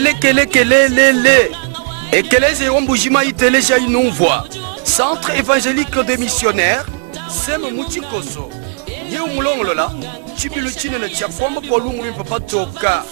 Lé. Ekeleze Yombujima Iteleja Inouvoa. Centre évangélique des missionnaires. Sem Mutikoso. Ye Mulonglola. Chibiluchine na Chiakwamba Polungu Papa Toka.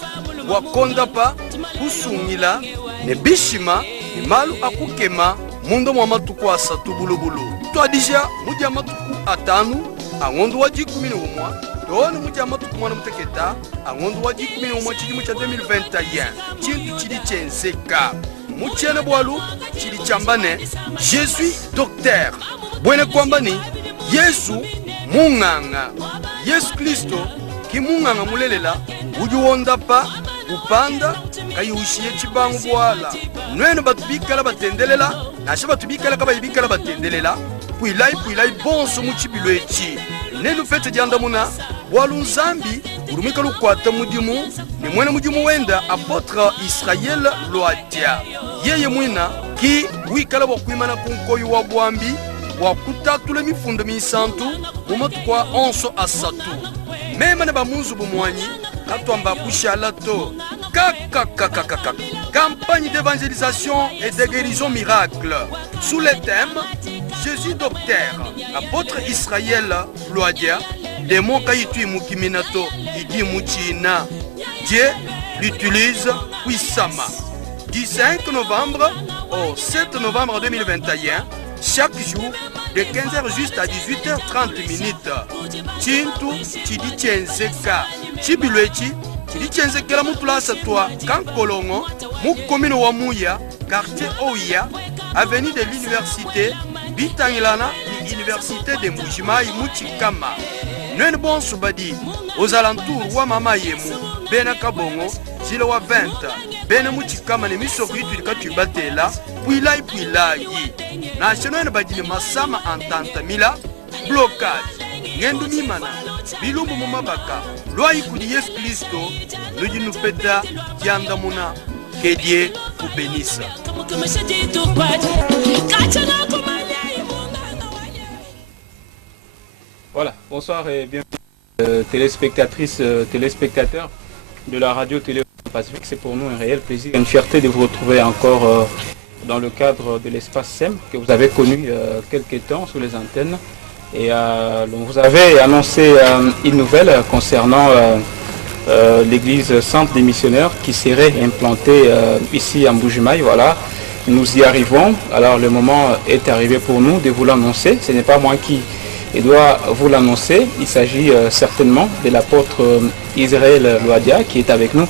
Wakonda pa. Kusungila. Ne Bishima. Malu Akukema. Mundo Mwamatuku Asatu Bulubulu. Toi déjà, Mudia Matuku Atanu. Angondo Wajiku Minumwa. Doni Mudia Matuku Manamuteketa. Angondo Wajiku Minumwa Chidimucha 2021. Chintu Chidi Chenzeka. Mutiana Boalou, Chidi Chambane. Je suis docteur. Bwene Kwambani. Yesu Munganga. Yesu Kristo. Ki Munganga Mulelela. Ujuonda pa. Upanda. Kayushie Chibangu Boala. Nwene batubikala batendelela. Nasha batubikala kabayibikala batendelela. Puilai bonso muchibilwechi. Nelu fete diandamuna. Boalu Nzambi. Urumika lukwata mudimu. Ni mwene mudimu wenda apotre Israel Loadia. Yeye mwina ki wikala wakuimana kunkoyu wa Bwambi. Wakutatule mifundo misantu. Mumatu kwa onso asatu. Mema ne bamunzu bumwanyi. Katwamba kushalato. Campagne d'évangélisation et de guérison miracle. Sous le thème Jésus docteur. Apôtre Israël Loadia. Démon Kaitui Mukiminato Idi Muchina. Dieu l'utilise puissamment. Du 5 novembre au 7 novembre 2021, chaque jour, de 15h juste à 18h30 minutes. Chintu Chidi Chenzeka. Chibilwechi. Chidi Chenzeka la Mutulasa toi, Kankolongo, Mukomino Wamuya, quartier Oya, avenue de l'université, Bitangilana, l'université de Mujimai Muchikama. Nuen bon subadi, aux alentours wa mama yemu, bena kabongo, zilowa 20, bena Muchikama ne misokri tu katu batela, puilai. Na chenuen badine masama entente mila, blocage, ngendu mimana, bilumbu mumabaka, loi kudi Yesu Kristo, nous nous peta, diandamuna, que Dieu vous bénisse. Voilà, bonsoir et bienvenue téléspectatrices, téléspectateurs de la radio Télé Pacifique. C'est pour nous un réel plaisir, une fierté de vous retrouver encore dans le cadre de l'espace SEM que vous avez connu quelques temps sous les antennes. Et vous avez annoncé une nouvelle concernant l'église Centre des missionnaires qui serait implantée ici à Mbujimaï. Voilà, nous y arrivons. Alors le moment est arrivé pour nous de vous l'annoncer. Ce n'est pas moi qui doit vous l'annoncer. Il s'agit certainement de l'apôtre Israël Loadia qui est avec nous,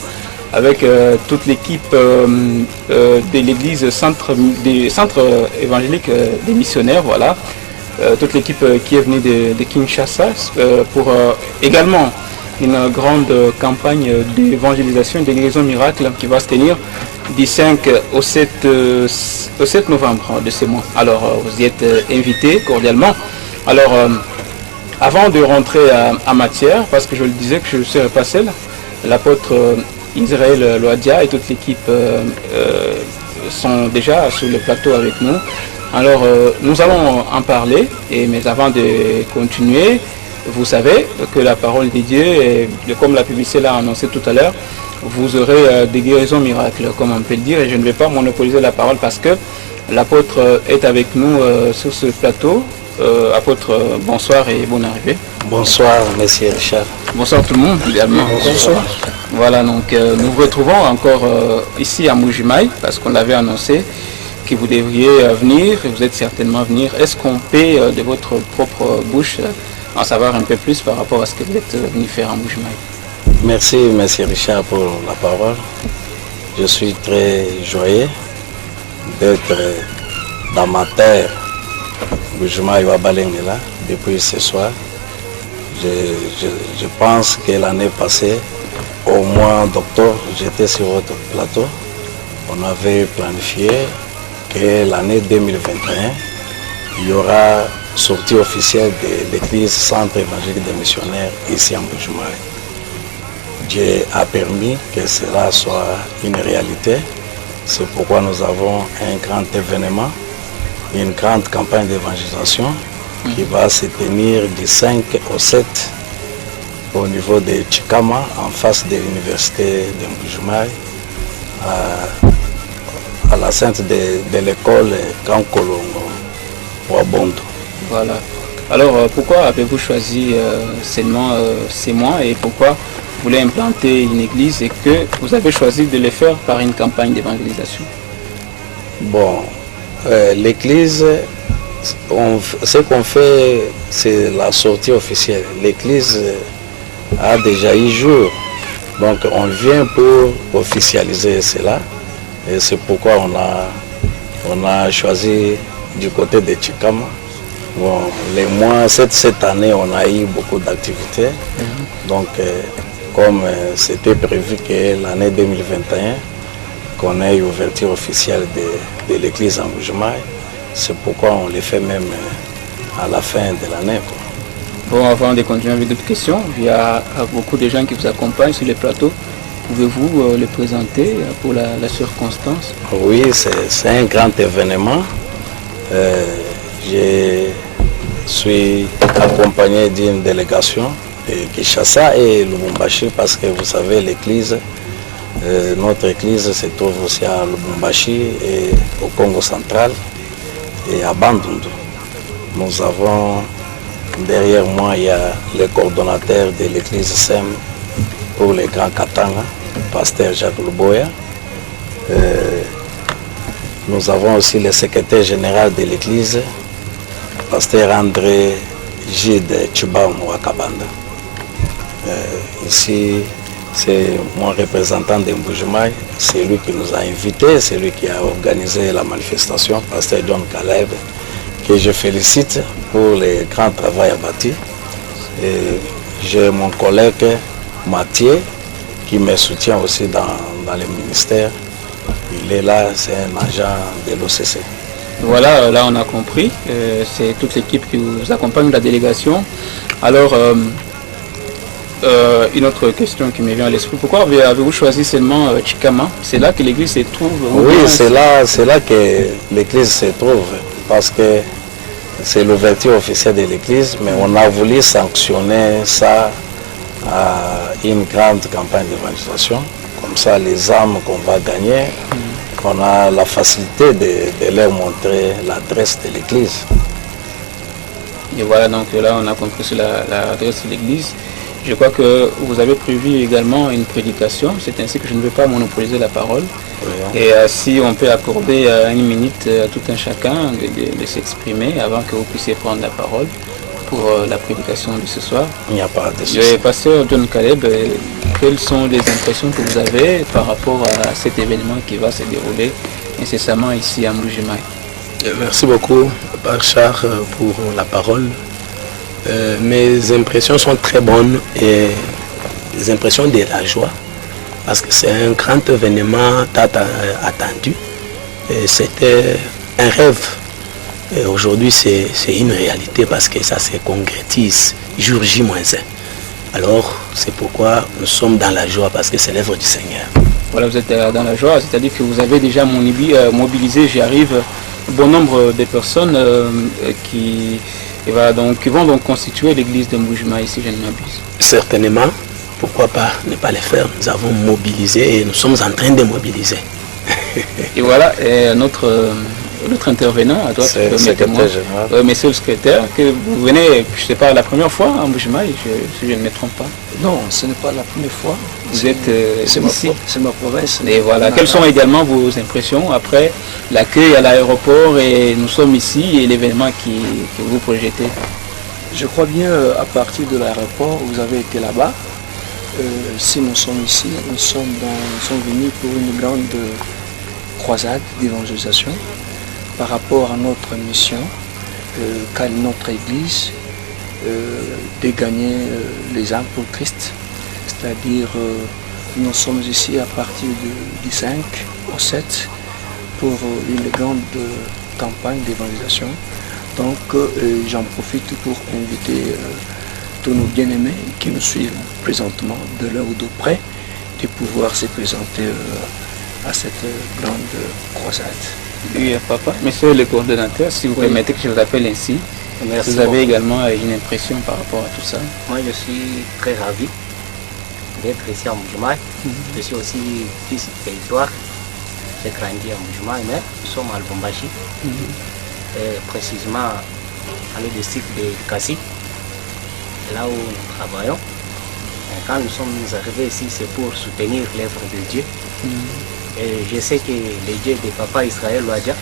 avec toute l'équipe de l'église centre évangélique des missionnaires. Voilà, toute l'équipe qui est venue de Kinshasa pour également une grande campagne d'évangélisation et de guérison miracle qui va se tenir du 5 au 7 novembre de ce mois. Alors vous y êtes invités cordialement. Alors avant de rentrer en matière, parce que je le disais que je ne serai pas seul, l'apôtre Israël Loadia et toute l'équipe sont déjà sur le plateau avec nous. Alors nous allons en parler, mais avant de continuer, vous savez que la parole de Dieu, comme la publicité l'a annoncé tout à l'heure, vous aurez des guérisons miracles, comme on peut le dire, et je ne vais pas monopoliser la parole parce que l'apôtre est avec nous sur ce plateau. Apôtre, bonsoir et bonne arrivée. Bonsoir, monsieur Richard. Bonsoir tout le monde également. Bonsoir. Voilà, donc nous vous retrouvons encore ici à Mbujimaï parce qu'on l'avait annoncé que vous devriez venir, et vous êtes certainement venir. Est-ce qu'on peut de votre propre bouche en savoir un peu plus par rapport à ce que vous êtes venu faire à Mbujimaï? Merci, monsieur Richard, pour la parole. Je suis très joyeux d'être dans ma terre, Mbujimaï Wabalengela, depuis ce soir. Je pense que l'année passée, au mois d'octobre, j'étais sur votre plateau. On avait planifié que l'année 2021, il y aura sortie officielle de l'église Centre évangélique des missionnaires ici en Mbujimaï. Dieu a permis que cela soit une réalité. C'est pourquoi nous avons un grand événement, une grande campagne d'évangélisation qui va se tenir du 5 au 7 au niveau de Chikama, en face de l'université de Mbujimaï, à la sainte de l'école Grand Colombo, Wabondo. Voilà. Alors, pourquoi avez-vous choisi seulement ces mois et pourquoi vous voulez implanter une église et que vous avez choisi de le faire par une campagne d'évangélisation? Bon, l'église, ce qu'on fait, c'est la sortie officielle. L'église a déjà eu jour, donc on vient pour officialiser cela. Et c'est pourquoi on a choisi du côté de Chikama. Bon, les mois, cette année, on a eu beaucoup d'activités. Donc, comme c'était prévu que l'année 2021, qu'on ait ouverture officielle de l'église en Mbuji-Mayi, c'est pourquoi on les fait même à la fin de l'année. Bon, avant de continuer avec d'autres questions, il y a beaucoup de gens qui vous accompagnent sur les plateaux. Pouvez-vous les présenter pour la circonstance? Oui, c'est un grand événement. Je suis accompagné d'une délégation de Kinshasa et Lubumbashi parce que vous savez, l'église, notre église se trouve aussi à Lubumbashi et au Congo central et à Bandundu. Nous avons derrière moi, il y a le coordonnateur de l'église SEM pour les Grands Katanga, pasteur Jacques Luboya. Nous avons aussi le secrétaire général de l'église, pasteur André Gide Chubam Wakabanda. Ici, c'est mon représentant de Mbuji-Mayi, c'est lui qui nous a invités, c'est lui qui a organisé la manifestation, pasteur John Caleb, que je félicite pour le grand travail abattu. J'ai mon collègue Mathieu qui me soutient aussi dans le ministère. Il est là, c'est un agent de l'OCC. Voilà, là on a compris. C'est toute l'équipe qui vous accompagne, la délégation. Alors, une autre question qui me vient à l'esprit. Pourquoi avez-vous choisi seulement Chikama? C'est là que l'église se trouve? Oui, c'est là que l'église se trouve. Parce que c'est l'ouverture officielle de l'église, mais on a voulu sanctionner ça à une grande campagne d'évangélisation. Comme ça, les âmes qu'on va gagner, on a la facilité de leur montrer l'adresse de l'église. Et voilà, donc là, on a compris sur l'adresse de l'église. Je crois que vous avez prévu également une prédication. C'est ainsi que je ne vais pas monopoliser la parole. Oui. Et si on peut accorder une minute à tout un chacun de s'exprimer avant que vous puissiez prendre la parole pour la prédication de ce soir. Il n'y a pas de souci. Pasteur John Caleb, quelles sont les impressions que vous avez par rapport à cet événement qui va se dérouler incessamment ici à Mbuji-Mayi? Merci beaucoup, Bachar, pour la parole. Mes impressions sont très bonnes et les impressions de la joie parce que c'est un grand événement attendu. C'était un rêve. Et aujourd'hui, c'est une réalité parce que ça se concrétise jour J-1. Alors, c'est pourquoi nous sommes dans la joie parce que c'est l'œuvre du Seigneur. Voilà, vous êtes dans la joie, c'est-à-dire que vous avez déjà mobilisé, j'y arrive, un bon nombre de personnes qui vont donc constituer l'église de Mbuji-Mayi, si je ne m'abuse. Certainement, pourquoi pas ne pas les faire. Nous avons mobilisé et nous sommes en train de mobiliser. Et voilà, notre intervenant, à droite, monsieur le secrétaire, que vous venez, je ne sais pas, la première fois à Mbuji-Mayi, si je ne me trompe pas. Non, ce n'est pas la première fois. Vous êtes ici. C'est ma province. Et voilà, quelles sont également vos impressions après l'accueil à l'aéroport et nous sommes ici et l'événement que vous projetez? Je crois bien à partir de l'aéroport, vous avez été là-bas. Si nous sommes ici, nous sommes venus pour une grande croisade d'évangélisation par rapport à notre mission, qu'a notre Église, de gagner les âmes pour Christ. C'est-à-dire, nous sommes ici à partir du 5 au 7 pour une grande campagne d'évangélisation. Donc, j'en profite pour inviter tous nos bien-aimés qui nous suivent présentement de là ou de près, de pouvoir se présenter à cette grande croisade. Oui, papa. Monsieur le coordonnateur, si vous permettez que je vous appelle ainsi, merci vous avez beaucoup. également une impression par rapport à tout ça? Moi, je suis très ravi d'être ici à Mbuji-Mayi. Je suis aussi fils du territoire. J'ai grandi à Mbuji-Mayi, mais nous sommes à Lubumbashi, et précisément dans le district de Kassi, là où nous travaillons. Et quand nous sommes arrivés ici, c'est pour soutenir l'œuvre de Dieu. Et je sais que le Dieu de Papa Israël Ouadja,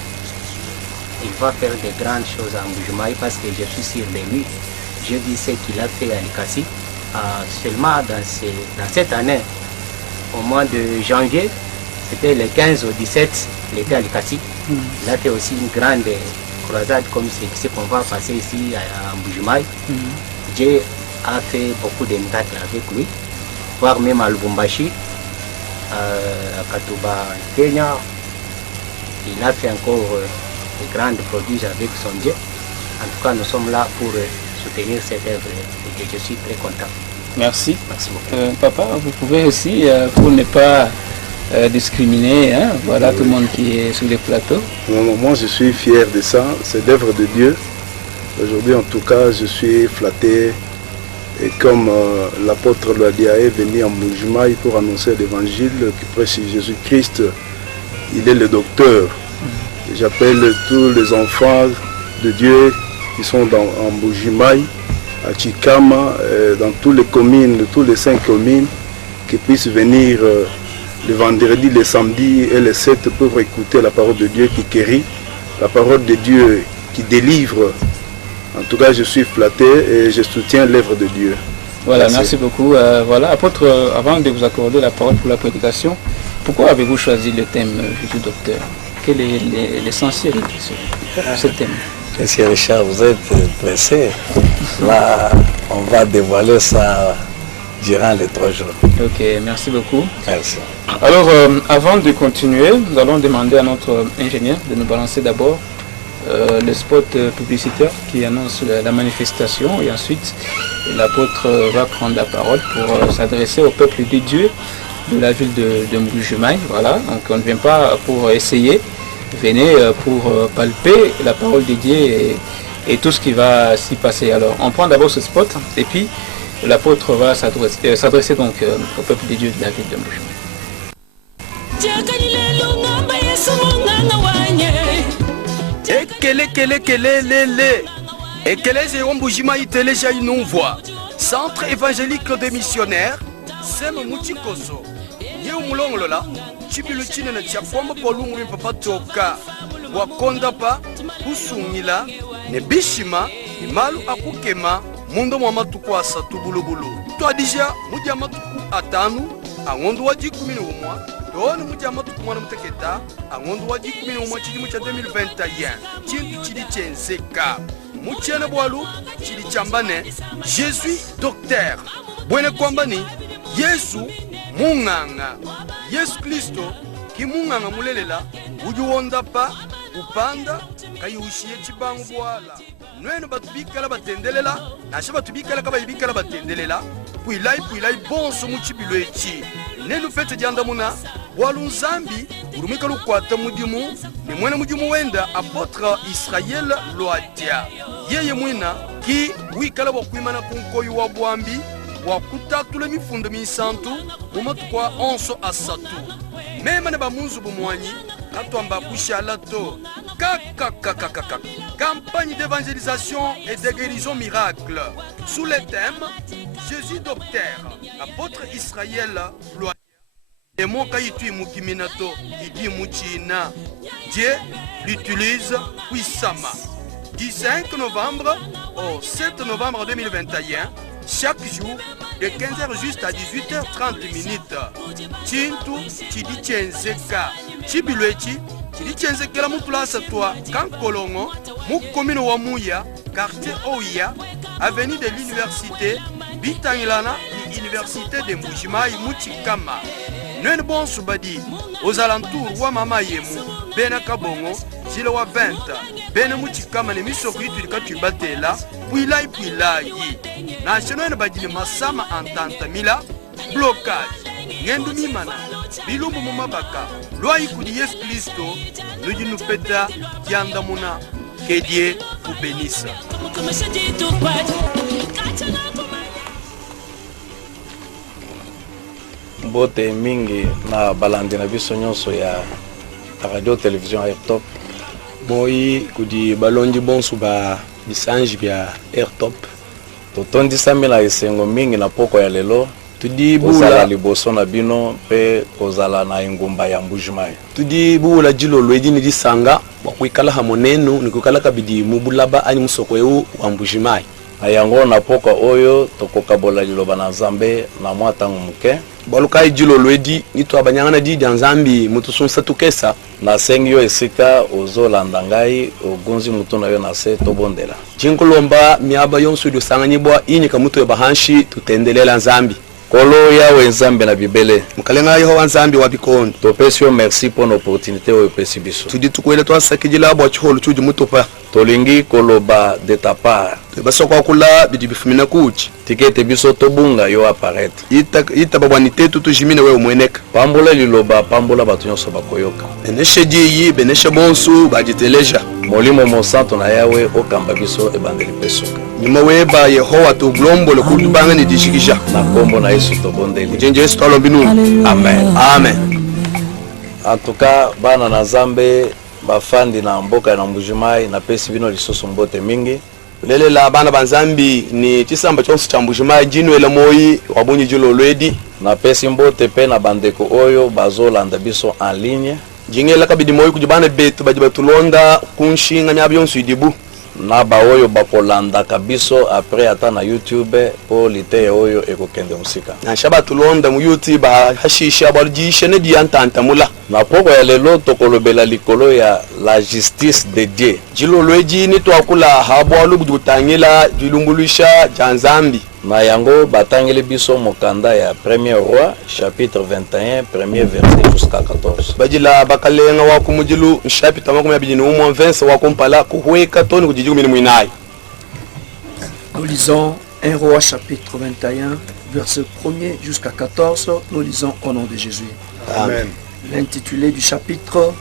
il va faire de grandes choses à Mbuji-Mayi parce que je suis sûr de lui. Je dis ce qu'il a fait à Likasi. Seulement dans cette année, au mois de janvier, c'était le 15 au 17, il était à Likasi. Il a fait aussi une grande croisade comme ce qu'on va passer ici à Mbuji-Mayi. Dieu a fait beaucoup de miracles avec lui, voire même à Lubumbashi, à Katuba, Kenya. Il a fait encore de grandes prodiges avec son Dieu. En tout cas, nous sommes là pour soutenir cette œuvre et je suis très content. Merci. Merci beaucoup. Papa, vous pouvez aussi, pour ne pas discriminer, hein, voilà tout le monde qui est sur les plateaux. Non, moi je suis fier de ça, c'est l'œuvre de Dieu. Aujourd'hui en tout cas, je suis flatté. Et comme l'apôtre Loadia est venu en Mbuji-Mayi pour annoncer l'évangile qui prêche Jésus-Christ, il est le docteur. J'appelle tous les enfants de Dieu qui sont en Mbuji-Mayi, à Chikama, dans toutes les communes, toutes les 5 communes, qui puissent venir le vendredi, le samedi et le 7 pour écouter la parole de Dieu qui guérit, la parole de Dieu qui délivre. En tout cas, je suis flatté et je soutiens l'œuvre de Dieu. Voilà, merci beaucoup. Voilà, apôtre, avant de vous accorder la parole pour la prédication, pourquoi avez-vous choisi le thème Jésus docteur? Quel est l'essentiel de ce thème? Monsieur Richard, vous êtes pressé. Là, on va dévoiler ça durant les 3 jours. Ok, merci beaucoup. Merci. Alors, avant de continuer, nous allons demander à notre ingénieur de nous balancer d'abord le spot publicitaire qui annonce la manifestation, et ensuite l'apôtre va prendre la parole pour s'adresser au peuple de Dieu de la ville de Mbuji-Mayi. Voilà, donc on ne vient pas pour essayer, venez pour palper la parole de Dieu et tout ce qui va s'y passer. Alors on prend d'abord ce spot et puis l'apôtre va s'adresser donc au peuple de Dieu de la ville de Mbuji-Mayi. Église Mbuji-Mayi Téléja Inouvoa, Centre évangélique des missionnaires, Sem Mutikoso, Yeu Moulonglola, Chibiluchine na Tchakwamba Kolungu Papa Toka, Wakondapa, Usungila, Nebishima, Imalu Akukema, Mundo Mwamatukwasa Tubulubulu. Toi déjà, Mudiamatuku Atanu, Angondo Wadikumini Umwa. Doni Mujamatuku Mwana Muteketa, Angondo Wadikumini Umwa Chidimucha 2021, Chintu Chidi Chenzeka. Muchene Boalu, Chidi Chambane, Jésus docteur. Bwene Kwambani, Yesu Munganga. Yesu Kristo, ki Munganga Mulelela, Ujuondapa, Upanda, Kayushie Chibangu Boala. Nwenu batubikala batendelela, nashe batubikala kabayibikala batendelela, puilai bonso muchibilu echi. Nenu fete diandamuna, Boalu Nzambi, urumika lukwata mudimu, ni mwene mudimu wenda apôtre Israël Loadia. Yeye mwina ki wikala wakuimana kunkoyu wa Bwambi, wakutatula mifundo misantu, mumatukwa onso asatu. Mema ne bamunzu bumwanyi, katwamba kushala to. Campagne d'évangélisation et de guérison miracle. Sous le thème Jésus docteur, apôtre Israël Loadia. Et mon kaïtui mukiminato, idi muchina. Dieu l'utilise puissamment. Du 5 novembre au 7 novembre 2021, chaque jour, de 15h juste à 18h30 minutes. Chintu Chidi Chenzeka, Chibiluechi, Chidi Chenzekela Mutulasa toi, Kankolongo, Mukomino Wamuya, quartier Oya, avenue de l'université, Bitangilana, l'université de Mbuji-Mayi Muchikama. Nuen bon subadi, aux alentours wa mama yemu, bena kabongo, zile wa 20, bena Muchikama ne misokri tulika tubatela, puilai, na chenone badine masama entente mila, blocage, ngendu mimana, bilumbu mumabaka, loi ikudi Yesu Kristo, nous nous peta, diandamuna, que Dieu vous bénisse. mbote mingi na balandi na biso nyonso ya radio télévision Airtop. Moi kudi balondi bonso ba bisanji bya Airtop. Totondisa mila esengo mingi na poko ya lelo. Tudi kozala bula liboso na bino pe kozala na engumba ya Mbujimai. tudi bula jilo lwedi ni disanga wakuikala hamonenu nikukala kabidi mubulaba ani musoko eu wa Mbujimai. Na yango na poko oyo tokokabola liloba na Nzambe na mwa tango muke. Balukai jilo lwedi nitu abanyangana di Nzambi mutusunsa tukesa. Na sengi yo esika ozolanda ngai ogunzi mutu na yo na se tobondela. Jinkolomba miaba yonsu do sanganyibwa inyi kamutu ya bahanshi tutendelela Nzambi. Kolo yawe Nzambe na bibele. Mukalenga Yehova Nzambi wa bikondo. Topesi yo merci pour l'opportunité oyo pesi biso. Tudi tukwele twasakijila abo chiholu chuji mutopa. Tolingi koloba de ta part. Basoko kula bidi bifumina kuchi. Tikete biso tobunga yo apparaître. Ita babwanite tutu jimine we umweneka. Pambola liloba pambola batu nyonso bakoyoka. Beneshe diyi beneshe bonsu bajiteleja. Molimo mosanto na yawe okamba biso ebandeli pesuka. Nyuma weba Yehova tu glombo lokudubanga ni dishikisha. Na kombo na Yesu tobondeli. Jenje Yesu talobinu. Amen. Amen. En tout cas bana na Nzambe bafandi na mboka na Mbujimai na pesi bino lisusu mbote mingi. Lele la bana banzambi ni chisamba chonsu cha Mbujimai jinwela moi wabunyi jilo lwedi. Na pesi mbote pe na bandeko oyo bazolanda biso en ligne. Jingela kabidi moi kujibana betu bajibatulonda kunshinga nyabi yonsu idibu. Na ba oyo bakolanda kabiso après ata na YouTube po lite oyo ekokende musika. Na shaba tulonda mu YouTube hashisha balijishe ne diantanta mula. Na poko ya lelo tokolobela likolo ya la justice de Dieu. Jilo lweji ni twakula habo alubudutangila jilungulisha janzambi. Na yango batangeli biso mokanda ya Premier Roi chapitre 21 premier verset jusqu'à 14. Bajila bakalenga wakumujilu chapitre 20 wakumpala kuweka toni kujijigu mini mwinai. Nous lisons 1 Roi chapitre 21 verset 1er jusqu'à 14. Nous lisons au nom de Jésus. Amen. L'intitulé du chapitre,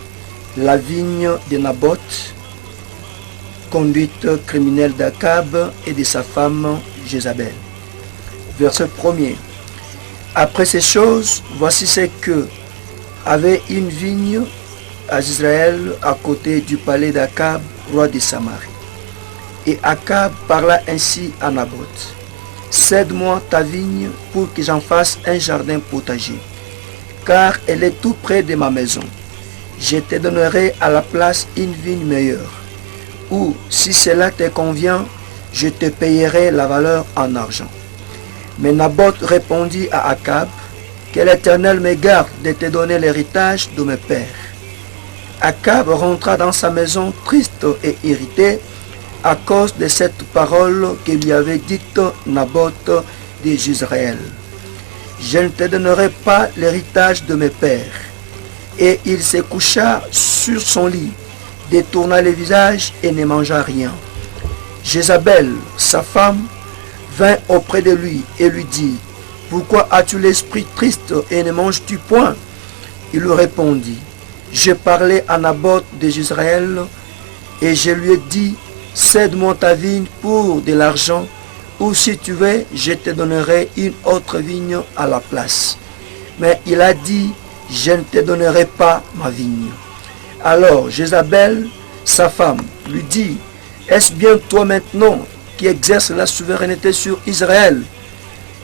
la vigne de Naboth, conduite criminelle d'Akab et de sa femme Jézabel. Verset 1er. Après ces choses, voici ce que avait une vigne à Israël à côté du palais d'Akab, roi de Samarie. Et Akab parla ainsi à Naboth. Cède-moi ta vigne pour que j'en fasse un jardin potager, car elle est tout près de ma maison. Je te donnerai à la place une vigne meilleure, ou si cela te convient, je te payerai la valeur en argent. Mais Naboth répondit à Akab, que l'Éternel me garde de te donner l'héritage de mes pères. Akab rentra dans sa maison triste et irrité à cause de cette parole que lui avait dite Naboth d'Israël. Je ne te donnerai pas l'héritage de mes pères. Et il se coucha sur son lit, détourna le visage et ne mangea rien. Jézabel, sa femme, vint auprès de lui et lui dit, « Pourquoi as-tu l'esprit triste et ne manges-tu point ?» Il lui répondit, « J'ai parlé à Naboth d'Israël et je lui ai dit, « Cède-moi ta vigne pour de l'argent, ou si tu veux, je te donnerai une autre vigne à la place. » Mais il a dit, « Je ne te donnerai pas ma vigne. » Alors Jézabel, sa femme, lui dit, « Est-ce bien toi maintenant qui exerce la souveraineté sur Israël?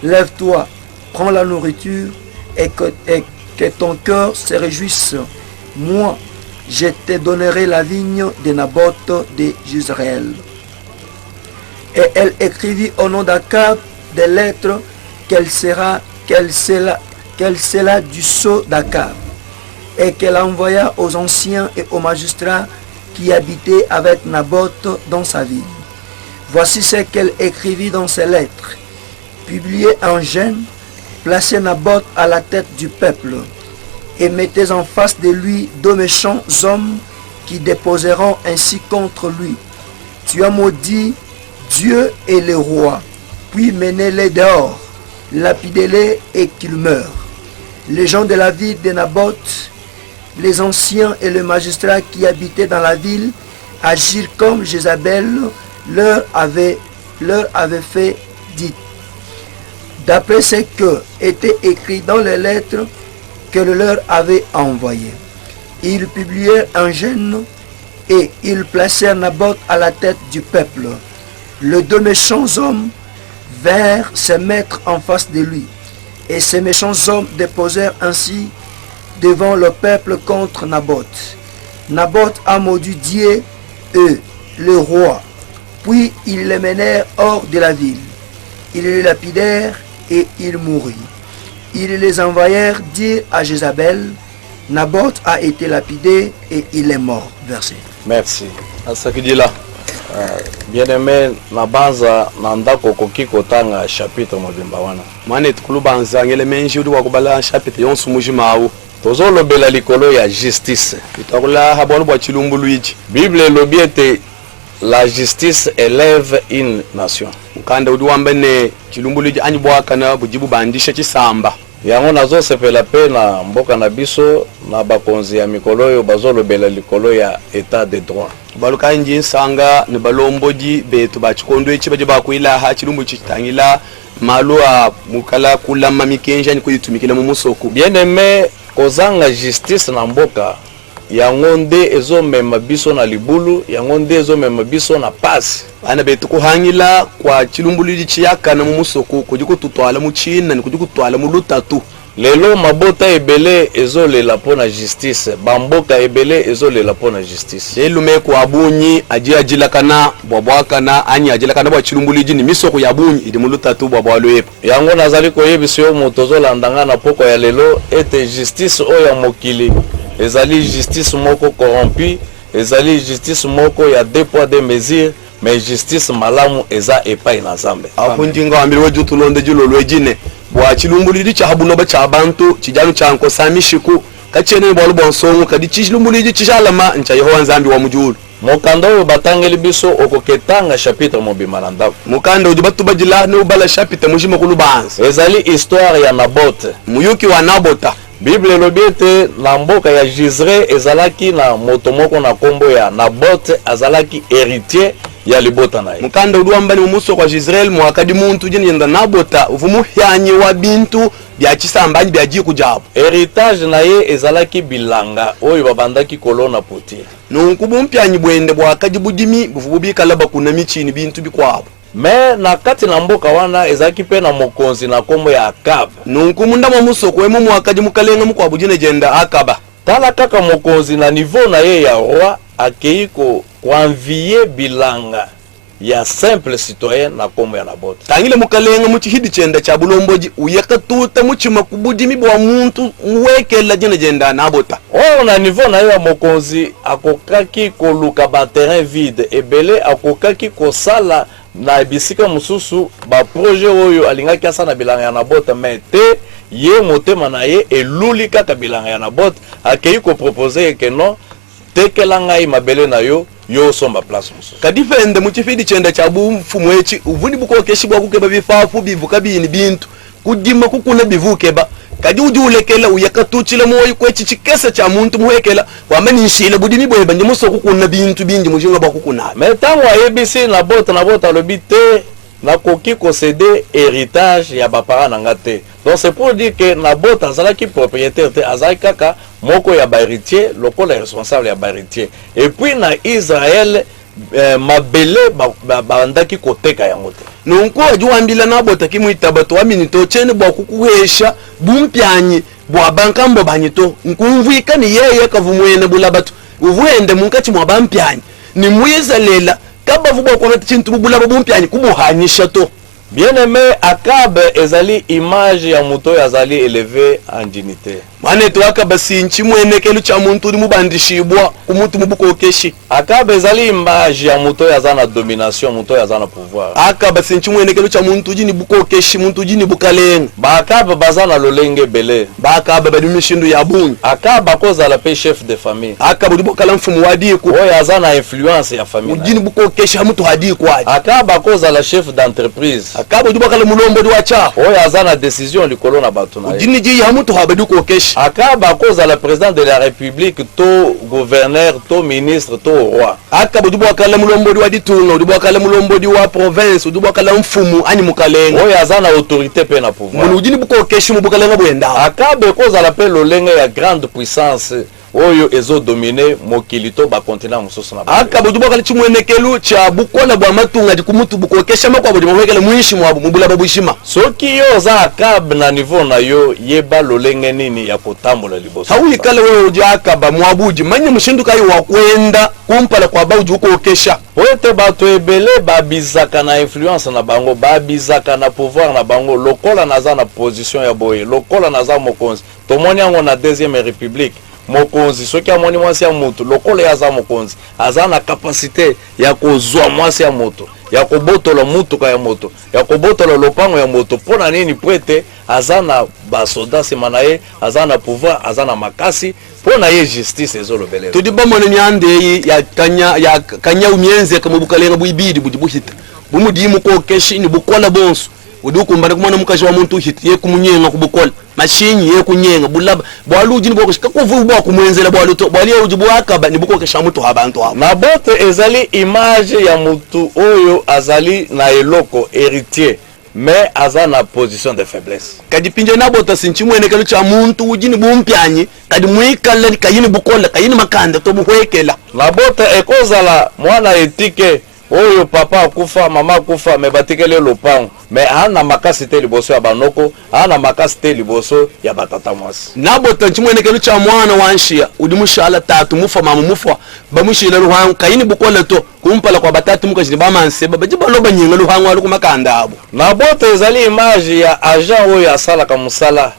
Lève-toi, prends la nourriture et que ton cœur se réjouisse. Moi, je te donnerai la vigne de Naboth d'Israël. » Et elle écrivit au nom d'Akab des lettres qu'elle scella du sceau d'Akab, et qu'elle envoya aux anciens et aux magistrats qui habitaient avec Naboth dans sa ville. Voici ce qu'elle écrivit dans ses lettres. Publiez en gêne, placez Naboth à la tête du peuple, et mettez en face de lui deux méchants hommes qui déposeront ainsi contre lui. Tu as maudit Dieu et le roi, puis menez-les dehors, lapidez-les et qu'ils meurent. Les gens de la ville de Naboth, les anciens et les magistrats qui habitaient dans la ville, agirent comme Jézabel leur avait fait dit. d'après ce que était écrit dans les lettres que le leur avait envoyées. Ils publièrent un jeûne et ils placèrent Naboth à la tête du peuple. Les deux méchants hommes vinrent se mettre en face de lui, et ces méchants hommes déposèrent ainsi devant le peuple contre Naboth. Naboth a maudit Dieu et le roi, puis ils les menèrent hors de la ville. Ils les lapidèrent et il mourut. Ils les envoyèrent dire à Jézabel, Naboth a été lapidé et il est mort. Verset. Merci. Asakidila. Bien-aimé, nabanza nandako koki kotanga chapitre mobimba wana. Mane tukulu banza ngele menji udi wakubala chapitre yonsu mujimawu. Tozolobela likolo ya justice. Itakula habonu bwa chilumbulu iji. Bible elobi ete la justice élève une nation. Mukanda udi wambene chilumbulu iji anyi bwakana bujibu bandisha chisamba. Yango nazosepela pe na mboka na biso na bakonzi ya mikolo oyo bazolobela likolo ya état de droit. Baluka nji nsanga ni balomboji betu bachikondo echi baje bakuila ha chilumbu chitangila malu a mukala kulama mikenja ni kuyitumikila mu musoko. Bien-aimé, kozanga justice na mboka yango nde ezomema biso na libulu, yango nde ezomema biso na pasi. Ana betu kuhangila kwa chilumbulu chiyaka na mu musoko kujiko tutwala mu china ni kujiko tutwala mu lutatu. Lelo mabota ebele ezolela pona justice, bamboka ebele ezolela pona justice. Elume ku abunyi ajilakana bwabwakana anyi ajilakana bwa chilumbuliji ni misoko ya bunyi idi mulutatu bwabwalo yepo. Yango nazali koyebisa yo moto zolandanga na poko ya lelo ete justice oyo ya mokili ezali justice moko corrompu, ezali justice moko ya deux poids deux mesures, mais justice malamu eza epai na Nzambe. Akunjinga ambiri wejutu londe jilolwe jine. Bwa chilumbuliji cha habunoba cha abantu chijanu cha nkosamishiko kachene bwalu bonsongo kadi chilumbuliji chishalama ncha Yehova Nzambi wa mujulu. Mokanda oyo batangeli biso okoketanga chapitre mobima na ndako. Mokanda oyo batu bajila ne ubala chapitre mujima kulubanza. Ezali histoire ya Naboth. Muyuki wa Nabota. Bible elobi ete na mboka ya Jizre ezalaki na moto moko na kombo ya Naboth azalaki héritier ya libota na ye. Mukanda uduambani mumuso kwa Israel mwakadi muntu jini yenda Nabota uvumu hyanyi wa bintu bya chisambanyi bya jiku jabu. Héritage na ye ezalaki bilanga oyo babandaki kolona potira. Nunkubu mpyanyi bwende bwakadi budimi bufububi kalaba kuna michini bintu bikwabo. Me na kati na mboka wana ezalaki pe na mokonzi na kombo ya Akab. Nunkumu ndama musoko emu mwakadi mukalenga mukwabu jine jenda Akaba. Tala kaka mokonzi na niveau na ye ya roi akei ko envier bilanga ya simple citoyen na kombo ya Naboth. Tangile mukalenga muchihidi chenda cha bulomboji uyeka tuta muchima kubudimi bwa muntu mwekela jene jenda Nabota. Oh, na niveau na ye ya mokonzi akokaki koluka ba terrain vide ebele akokaki kosala na bisika mususu ba projet oyo alingaki asa na bilanga ya Naboth mais te ye motema na ye eluli kaka bilanga ya Naboth akei ko proposer que non tekela ngai mabele na yo yo somba place mususu. Kadifende muchifidi chenda cha bumfumu echi uvuni bukokeshi bwa kukeba bifafu bivuka bini bintu kudima kukuna bivukeba kadi ujulekela uyaka tuchile moyo kwechi chikese cha muntu muhekela wamani nshile budimi bweba ndimuso kukuna bintu bingi mujinga ba kukuna. Metango ayebisi Naboth alobi te nakoki kosede héritage ya bapara nanga te. Donc c'est pour dire que Naboth azalaki propriétaire te azalaki kaka moko ya héritier lokola responsable ya héritier. Et puis na Israël mabele bandaki koteka yango te. Nunko ajuambila Naboth kimuita batu aminito chene bwa kukuhesha bumpyanyi bwa bankambo banyito nkumvika ni yeye kavumwene bula batu uvuende munkati mwa bampyanyi ni mwizalela kaba vuba kwa chintu bula bumpyanyi kubuhanyisha to. Bien-aimé, Akab ezali image ya muto yazali élevé en dignité. Mane to Akab sinchi mwenekelu cha muntu mubandishibwa kumutu mubukokeshi. Akab ezali image ya muto yazana domination, muto yazana pouvoir. Akab sinchi mwenekelu cha muntu jini bukokeshi, muntu jini bukalenga. Ba Akab bazana lolenge bele. Ba Akab badumishindu ya bunyi. Akab akoza la pe chef de famille. Akab dibokala mfumu wadiku. Oyo yazana influence ya famille. Ujini bukokeshi hamutu hadiku waji. Akab akoza la chef d'entreprise. Akab dibokala mulombo di wacha. Oyo yazana décision likolo na batu na ye. Ujini ji hamutu habedu kokeshi. mabashi akaba cause la président de la république to gouverneur to ministre to roi akaba udibwakala mulombodi wa ditunga udibwakala mulombodi wa province udibwakala mfumu ani mukalenga oyo aza na autorité pe na pouvoir munu udini bukokeshi mubukalenga bwenda akaba cause la pe lolenge ya grande puissance oyo ezo dominer mokili to ba continent mususu na akaba udibwakala chimwenekelu cha bukola bwa matunga dikumutu bukokesha makwabo dimwekele muishi mwabo mubula babushima soki yo oza akaba na niveau na yo yeba lolenge nini ya kotambola liboso hawikale wewe uja akaba mwabuji manye mushinduka yi wakwenda kumpala kwa bauji ukokesha oete bato ebele babizaka na influence na bango babizaka na pouvoir na bango lokola naza na position ya boye lokola naza mokonzi tomoni yango na deuxième république mokonzi soki amoni mwasi ya moto lokola ya aza mokonzi aza na kapasité ya kozwa mwasi ya moto ya kobotola mutuka ya moto ya kobotola lopango ya moto pona nini pwete aza na basoda sima na ye aza na pouvoir aza na makasi pona ye justice ezolobele tudi bamone nyande ya kanya umyenze kamubukalenga buibidi buhita bumudi mukokeshi ni bukola bonso udukumbana kumana mukaji wa muntu hiti ye kumunyenga kubukola mashinyi ye kunyenga bulaba bwaluji nibokoshika kuvu bwa kumwenzela bwaluto bwali ujibu akaba nibukokesha mutu habantu abo na bote ezali image ya mutu oyo azali na eloko héritier mais aza na position de faiblesse kadi pinje na bota sinchimwenekelo cha muntu ujini bumpyanyi kadi muikala kayini bukola kayini makanda to buhwekela na bote ekozala mwana etike oyo papa akufa mama akufa me batikele lopango me ana makasi te liboso ya banoko ana makasi te liboso ya batata mwasi nabota nchimwenekelo cha mwana wanshia udimushala tatu mufa mama mufa bamushila ruhangu kayini bukola to kumpala kwa batatu mukashini bamanseba bajibaloba nyinga ruhangu ali kumakanda abo nabota ezali image ya agent oyo asalaka musala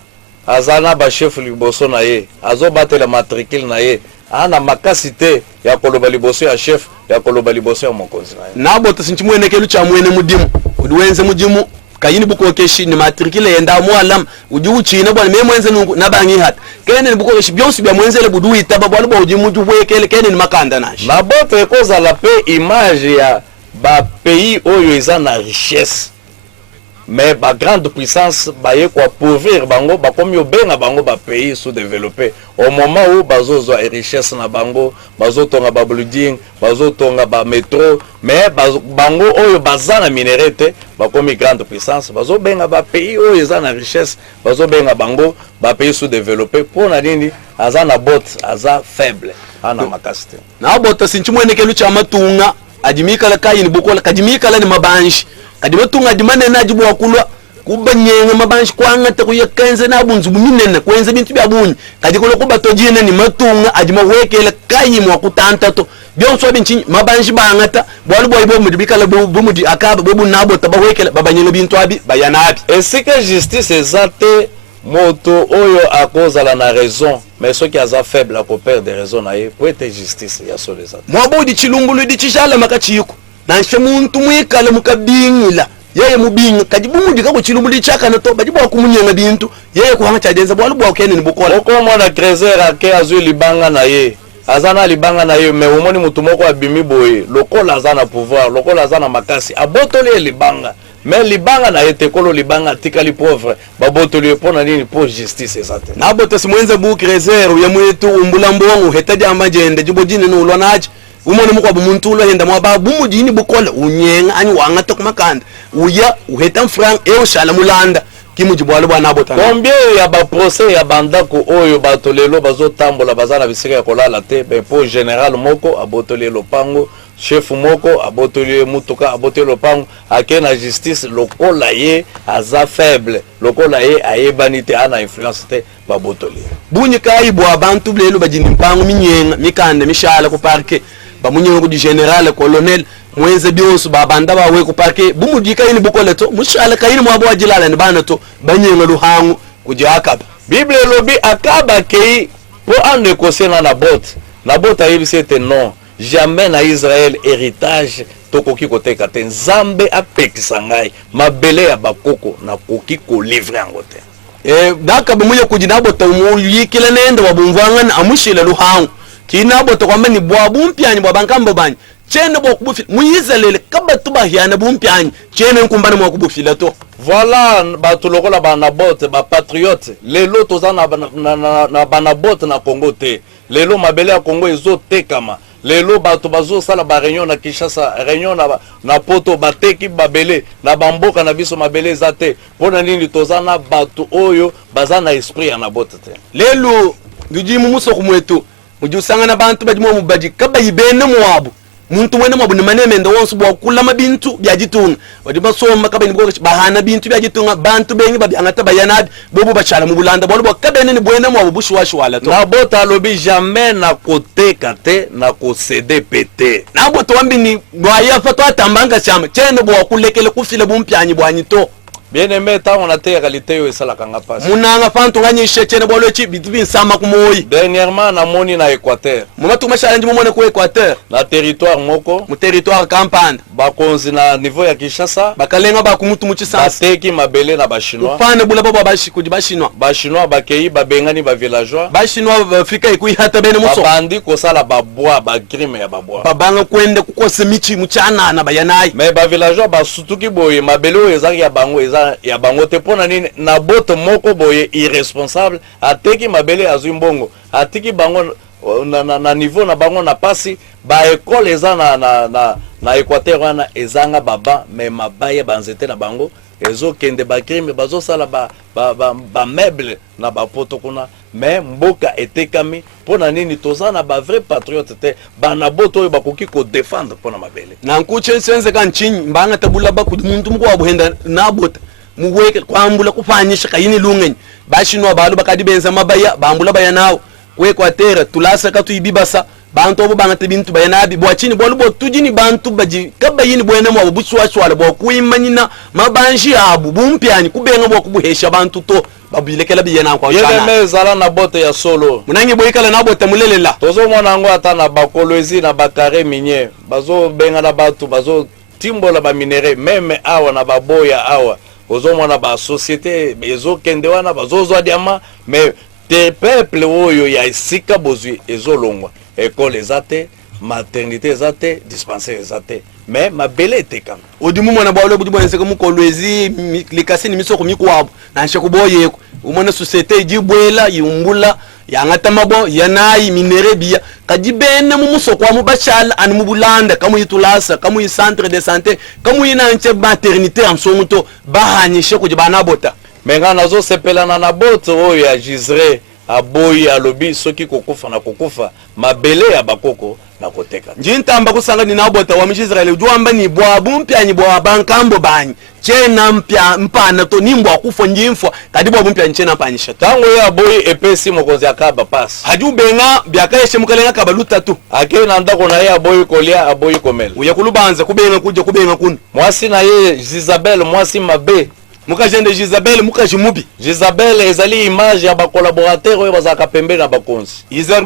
azana ba chef liboso na ye azobatela matricule na ye ana makasi te ya koloba liboso ya chef ya koloba liboso ya mokonzi na nabota sinchimwenekelo cha mwene mudimu udiwenze mudimu kayini bukokeshi ni matricule yenda mwalam udi uchina bwana memwenze nabangi hata kene bukokeshi byonsi bya mwenzele budu itaba bwana boji mudu wekele kene ni makanda nashi nabota ekoza la pe image ya ba pays oyo eza na richesse mais ba grande puissance ba ye ko pauvrir bango ba komi obenga bango ba pays sous-développé au moment où bazozwa richesse na bango bazotonga ba building bazotonga ba métro mais bango oyo bazana minéralité ba komi grande puissance bazobenga ba pays oyo eza na richesse bazobenga bango ba pays sous-développé pona nini aza na bot aza faible ana makasite na bota sinchimwenekelo cha matunga ajimikala kayini bukola kajimikala ni mabanshi kadi matunga dimane najibu wakulwa kubanyenga mabanshi kwanga te kuyekenze na bunzu buminene kwenze bintu bya bunyi kadi kulo kubatojine ni matunga ajima wekele kayimu wakutanta to byonso binchi mabanshi bangata bwalu boy bo mudibikala bo mudi akaba bo bunabo tabawekele babanyenga bintu abi bayanabi esike justice ezate moto oyo akozala na raison mais soki aza faible akoperdre raison na ye po ete justice ya solo ezate mwabudi chilumbulu di chishala makachiko nanshe muntu mwikala mukabingila yeye mubinga kajibumudi kako chilumbulu chaka na to bajibu akumunyenga bintu yeye kuhanga chadenza bwalu bwa kene ni bukola oko mwana trésor ake azwi libanga na ye azana libanga na ye mais omoni mutu moko abimi boye lokola azana pouvoir lokola azana makasi abotoli libanga mais libanga na yete kolo libanga tikali pauvre babotoli pona nini po justice ezate na bota simwenze buki reserve ya mwetu umbulambongo hetaji amajende jibojine no ulwanaje umone mukwa bumuntu ulo henda mwababu mudini bukola unyenga ani wangata kumakanda uya uheta mfrang shala mulanda kimujibwalo bwana bota combien ya ba procès ya bandako oyo batolelo bazotambola bazana bisika ya kolala te ben po général moko abotoli lopango chef moko abotoli mutuka abotoli lopango ake na justice lokola ye aza faible lokola ye ayebani te ana influence te babotoli bunyi kayibo abantu lelo bajindi mpango minyenga mikanda mishala ku parke bamunyengo di général colonel mwenze byonso babanda bawe ku parke bumudika yini bukola to mushala kayini mwabo wajilala ni bana to banyenga luhangu kuja akaba bible lobi akaba kei po anekosena na bot ayebisete non jamais na Israël héritage tokoki koteka te nzambe apekisa ngai mabele ya bakoko na koki ko livre yango te daka bumuye kujinabo to muyikile nende wabumvanga amushile luhangu kinabo to kwamba ni bwabu mpyanyi bwabankambo banyi chene bokubufila muyizelele kabatu bahyana bumpyanyi chene nkumbana mwakubufila to Voilà bato lokola banabote ba patriote lelo toza na banabote na Congo te lelo mabele ya Congo ezo tekama lelo bato bazo sala ba réunion na Kinshasa réunion na poto bateki babele na bamboka na biso mabele zate pona nini toza na bato oyo baza na esprit ya nabote te lelo ngiji mumuso kumwetu mujusanga na bantu badimo mubaji kabayibene mwabu muntu mwene mwabu manemendo wonso bwa kulama bintu byajitunga badi basoma kabeni bwo bahana bintu byajitunga bantu bengi babyangata bayanabi bobo bachala mu Bulanda bwo kabene ni bwene mwabu bushwashwala to na bota lobi jamais na koteka te na kosede pete na boto wambi ni bwaya fato atambanga chama chene bwa kulekele kufile bumpyanyi bwanyito bien aimé ta on a te réalité yo esala kanga passe munanga fantu nganyishe chene bolo chi bitu binsama kumoyi dernièrement na moni na Équateur mumatu mashalanji mumone ku Équateur na territoire moko mu territoire Kampanda bakonzi na niveau ya Kinshasa bakalenga ba kumutu mu chisansi bateki mabele na ba chinois upane bula baba bashiku di ba chinois bakei babengani ba villageois ba chinois Afrika ikuihata bene muso bandi ko sala ba bois ba grime ya ba bois babanga kwende kukose michi muchana na bayanayi mais ba villageois ba sutuki boye mabele ezaki ya bango ya bango te pona nini na boto moko boye irresponsable ateki mabele azwi mbongo atiki bango na niveau na bango na pasi ba école eza na Équateur wana ezanga baba mais mabaya banzete na bango ezokende ba crime bazo sala ba meuble na ba poto kuna mais mboka etekami pona nini toza na ba vrai patriote te bana boto oyo bakoki ko défendre pona mabele na nkuche senze kanchinyi mbanga tabula ba kumuntu mko wabuhenda na bota muweke kwambula kufanyisha kayini lungenyi bashinwa balu bakadi benza mabaya bambula bayanawo kwekwa tera tulasa katu ibibasa bantu obo bangate bintu bayanabi bwachini bolu botujini bantu baji kabayini bwene mwa bushwashwala bwa kuimanyina mabanji abu bumpyani kubenga bwa kubuhesha bantu to babilekela biyana kwa chana yele mezala na bote ya solo munangi boyikala na bote mulelela tozo mwana ngo ata na bakolwezi na bakare minier bazo benga na batu bazo timbola ba minere meme awa na baboya awa ozo mwana ba société ezo kende wana bazozwa diama mais te peuple oyo ya isika bozwi ezolongwa école ezate maternité ezate dispensaire ezate mais mabele etekanga odimu mwana bwalo budi bwense ko mukolwezi likasini misoko mikwabo na nshe kuboyeko umona société ijibwela yumbula yangata mabo yanayi minere biya kadibene mu musoko wa mubashala an mu Bulanda kamu yitulasa kamu yi centre de santé kamu yina nche maternité amsonguto bahanyishe kujibana bota menga nazo sepelana na boto oyo ya Gisre aboyi alobi soki kokufa na kokufa mabele ya bakoko na koteka njintamba kusanga ni nabota wa Israeli juamba ni bwa bumpyanyi bwa bankambo banyi chena mpya mpana to nimbwa kufo njimfwa kadi bwa bumpyanyi chena panyisha tango ya aboyi epesi mokozi akaba pass haju benga byakayeshe mukalenga kabaluta tu ake na ndako na ye aboyi kolia aboyi komela uya kulubanza kubenga kuje kubenga kun mwasi na ye Isabelle mwasi mabe mukajende Isabelle mukajimubi Isabelle ezali image ya ba collaborateur oyo bazaka pembe na bakonzi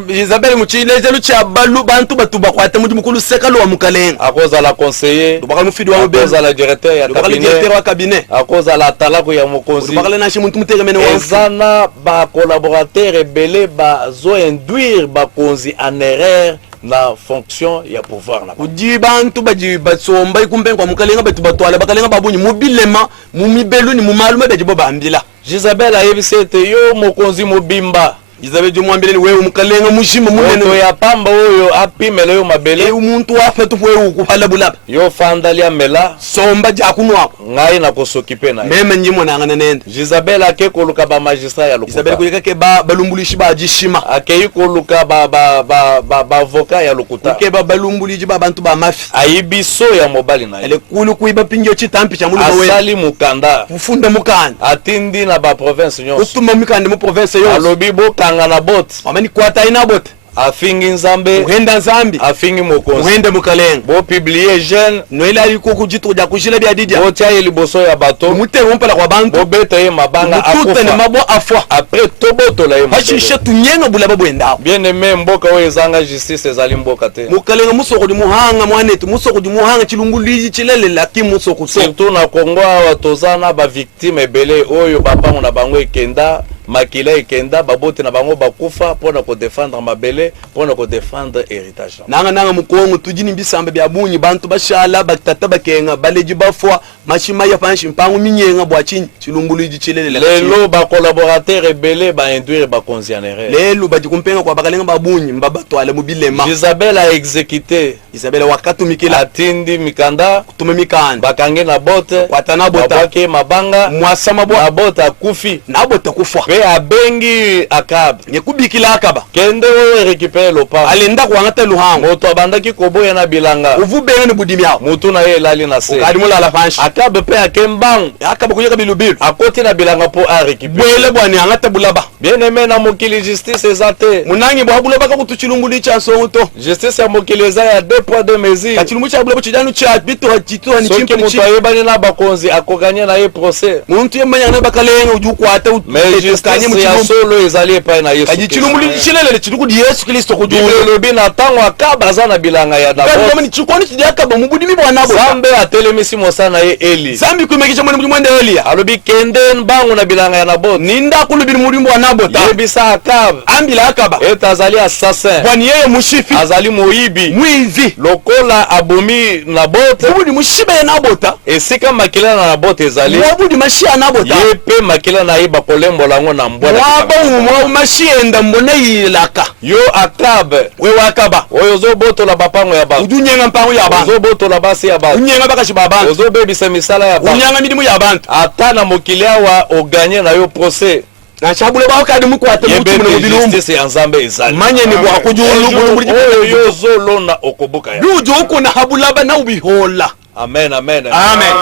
Isabelle muchileze lucha balu bantu batuba kwate muji mukulu sekalo wa mukalenga akoza la conseiller dubaka mufidi wa akoza la directeur ya cabinet akoza la talako ya mokonzi dubaka na shi muntu mutegemene wa ezana ba collaborateur ebele bazo induire bakonzi en erreur na fonction ya pouvoir na kuji bantu baji batsomba ikumbe kwa mukalenga betu batwala bakalenga babunyi mubilema mumibelu ni mumalume beji bobambila Isabelle ayebisete yo mokonzi mobimba Isabelle jumwambile ni wewe mukalenga mushima munene ya pamba oyo apimele yo mabele umuntu afetu wewe ukuphala bulaba yo fandalia mela somba jakunwako ngai na kosokipe na meme njimo nangana nende Isabelle ake koluka ba magistrat ya lokuta Isabelle kuyeka ke balumbulishi ba jishima ake koluka ba avocat ya lokuta ke balumbuliji ba bantu ba mafi ayibiso ya mobali na ele kulu kuiba pinjo chitampi cha mulu wewe asali mukanda ufunda mukanda atindi na ba province nyonso utuma mukanda mu province yonso alobi bokanga na bot amani kwata ina bot afingi nzambe uhenda nzambi afingi mokonzi uhende mukalenga bo publier jeune noela yuko kujitu ja kushila bya didya bo tia liboso ya bato mute rompela kwa bantu bo beta ye mabanga akufa ne mabo afwa après toboto la ye hashisha tunyenga bulaba bwenda bien aimé mboka oyo ezanga justice ezali mboka te mukalenga musoko di muhanga mwanetu musoko di muhanga chilunguliji chilele laki musoko surtout na Congo awa tozana ba victime ebele oyo bapango na bango ekenda makila ekenda babote na bango bakufa pona ko défendre mabele pona ko défendre héritage nanga mukongo tujini bisambe bya bunyi bantu bashala batata bakenga baleji bafwa mashima ya panshi mpangu minyenga bwachinyi chilumbulu chilele lelo ba collaborateur ebele ba induire ba consignere lelo bajikumpenga kwa bakalenga babunyi mbabatwale mubilema Isabelle a exécuté Isabelle wakatumikila atindi mikanda tume mikanda bakange na bote kwatana bota ke mabanga mwasama bwa na bota kufi na bota kufwa pe abengi Akab nyekubikila Akaba kende we récupérer le pas alenda kuangata luhango moto abandaki koboya na bilanga uvubenga ni budimi yao mutu na ye lali na se ukadimula la fanshi Akab pe akembang Akaba kuyeka bilubilu akoti na bilanga po a récupérer bwele bwani angata bulaba bien aimé na mokili justice ezate munangi bwa bulaba ka kutuchilumbuli cha sonto justice ya mokili eza ya 2 poids 2 mesures kachilumbu cha bulaba chijanu cha bitu hachitu ni chimpe mutu ayebani na bakonzi akoganya na ye procès muntu yemanya na bakalenga ujukwata mais justice ya solo ezali epai na Yesu kajichilumbuli chilele chiduku di Yesu Kristo kujulu lobi na tango Akaba aza na bilanga ya Nabot kama ni chikoni chidi Akaba mubudimi bwa Nabot Zambe atelemisi mosana ye Eli Zambi kumekisha mwende Elia alobi kende mbangu na bilanga ya Nabot ninda kulubiri murimbo wa Nabot yebisa Akaba ambila Akaba eta azali assassin bwani yeye mushifi azali moyibi mwizi lokola abomi Nabot budi mushiba ya Nabot esika makila na Nabot ezali budi mashia Nabot yepe makila na yeba kolembo lango na mbona waba mashienda mbone yilaka yo Akaba we Akaba oyo zo boto la bapango ya ba ujunyenga mpango ya ba zo boto la basi ya ba unyenga baka shibaba ozo bebisa misala ya ba unyanga midimu ya bantu ata mokili awa oganye na yo procès na chabule ba kadi mukwate mutu mu bilumbu justice ya Nzambe ezali manye ni bwa kujulu yo zo lona okoboka ya yujo uko na habulaba na ubihola amen amen amen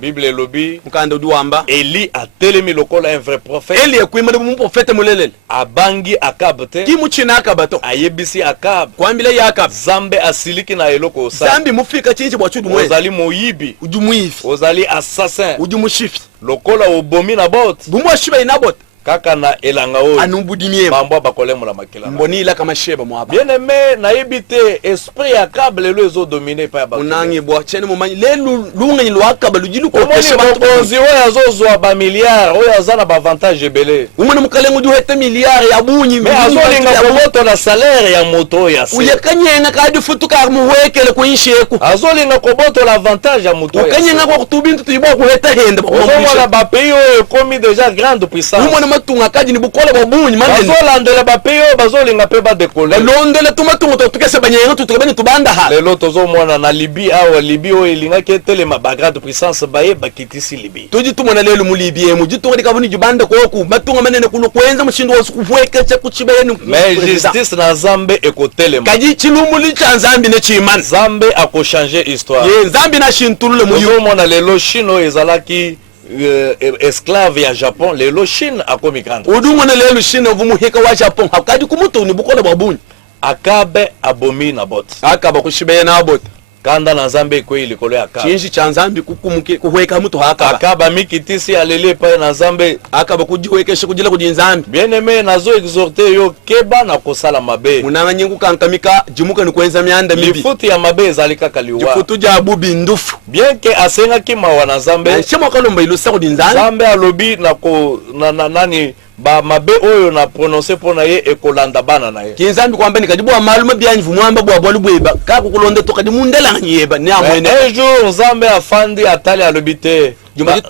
Bible lobi mukanda duamba Eli a telemi lokola un vrai prophète Eli ekwimale mu prophète mulelele abangi Akab te ki muchina Akaba to ayebisi Akab kwambile ya Akab Zambe asiliki na eloko osali Zambi mufika chinchi bwa chudu mwe ozali moyibi ujumuifi ozali assassin ujumushifi lokola obomi na bot bumwa shiba inabot kaka na elanga oyo anubudimie bambwa bakolemula makila mboni ila kama sheba mwaba bien aimé na yebite esprit ya Akab lelo ezo dominer pa ba munangi bwa chene mumanyi lelu lunganyi lwa Akaba lujilu ko pesha bakonzi oyo azozwa ba milliard oyo azana ba avantage ebele umwana mukalengo du hete milliard ya bunyi mais azolinga koboto na salaire ya moto ya se uyekanyenga kadi futuka muwekele ku insheku azolinga koboto la avantage ya moto ya ukanyenga ko kutubintu tuyibwa ku heta henda ba komona ba pays oyo komi déjà grande puissance matunga kadi ni bukola babunyi manene bazolandela bapeyo bazolinga pe badekola londela tumatunga tukese banyenga tutukabeni tubanda ha lelo tozomona na Libye awa Libye oyo elingaki etelema ba grande puissance baye bakitisi Libye toji tumona lelo mu Libye mu jitunga dikavuni jibanda koku matunga manene kuno kwenza mushindo wasukuvweke cha kuchibeni mais justice na Nzambe ekotelema kaji chilumuli cha Nzambi ne chimana Nzambe ako changer histoire ye Nzambi na shintulule mu yomona lelo Chino ezalaki esclave ya Japon lelo Chine akomi grande udungona lelo Chine vumuheka wa Japon hakadi kumuto ni bukola babunyi Akabe abomi na bot Akaba kushibeye na bot kanda na Nzambe ko ilikolo ya Akaba chinji cha Nzambi kukumuke kuhweka muto Akaba Akaba mikitisi alele pa na Nzambe Akaba kujiwekesha kujila kudi Nzambi bien aimé nazo exhorter yo keba na kosala mabe munanga nyingu kankamika jimuka ni kwenza mianda mibi lifuti ya mabe ezalika kaliwa jifutu ja bubi ndufu bien que asenga kimawa na Nzambe chemo kalomba ilusa kudi Nzambi Nzambe alobi na ko na nani ba mabe oyo na prononcer pona ye ekolanda bana na ye kinzambi kwamba nikajibu amaluma byanyi vumwamba bwa bwalu bweba kako kulonde to kadi mundela nyeba ni amwene un jour Nzambe afandi atali alobite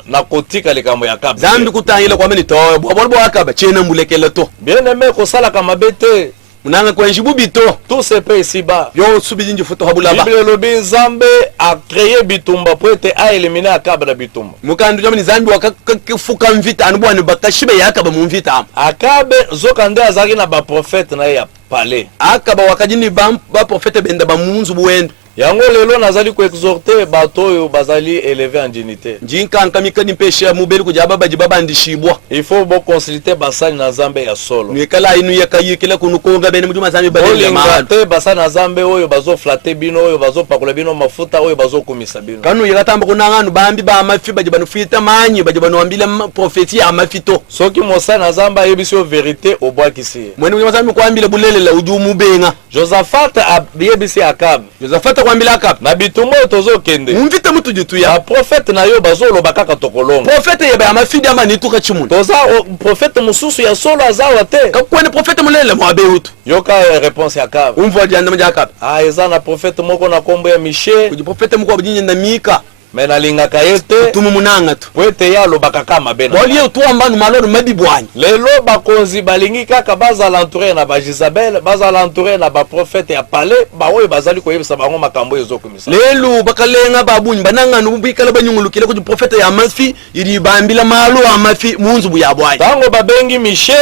na kotika likambo ya Akaba Nzambi kutangile kwamba ni to bwa bwalu bwa Akaba chena mbulekele to bien aimé kosala ka mabete munanga kwenji bubito tout se peut ici bas yo subiji foto habulaba Bible lobi Nzambe a créé bitumba pour être a éliminer Akaba na bitumba mukandu jamani Nzambi wakafuka mvita anubwana bakashibe yakaba mu mvita Akabe zokande azaki na ba prophète na ya palais Akaba wakajini ba prophète benda ba munzu buwenda yango lelo nazali ko exhorter bato oyo bazali élevé en dignité njinka nkamika nimpeshe ya mubeli kujaba bajibaba ndishibwa il faut bo consulter basali na Nzambe ya solo nikala inu yakayikela kunukonga bene mujuma Nzambe balele mate basali na Nzambe oyo bazo flatter bino oyo bazo pakola bino mafuta oyo bazo komisa bino kanu yakatamba kunanganu bambi ba mafi bajibanu fita manyi bajibanu ambile prophétie ya mafito soki mosali na Nzambe ayebisi yo vérité obwakisi mwene mujuma Nzambe kwambile bulelela ujumu benga Josaphat ayebisi Akab Josaphat kwambila kapa na bitumba tozo kende mumvite mutu jitu ya ya prophète na yo bazolo bakaka tokolonga prophète yeba ya mafidi ama nituka chimundu toza prophète mususu ya solo azawa te kakwene prophète mulele mwabe utu yoka réponse ya kapa umvo janda mja kapa eza na prophète moko na kombo ya Miche kuji prophète moko abinyi na Mika mais nalingaka ye te tumu munanga tu po ete ye alobaka kaka mabe na boli otu ambanu maloro madibwanyi lelo bakonzi balingi kaka bazala entouré na bajisabel bazala entouré na baprofete ya palais baoyo bazali koyebisa bango makambo oyo ezokomisa lelo bakalenga babunyi bananganu bubikala banyungulukile kuti profete ya mafi ili bambila malo amafi munzu buya bwanyi tango babengi Miche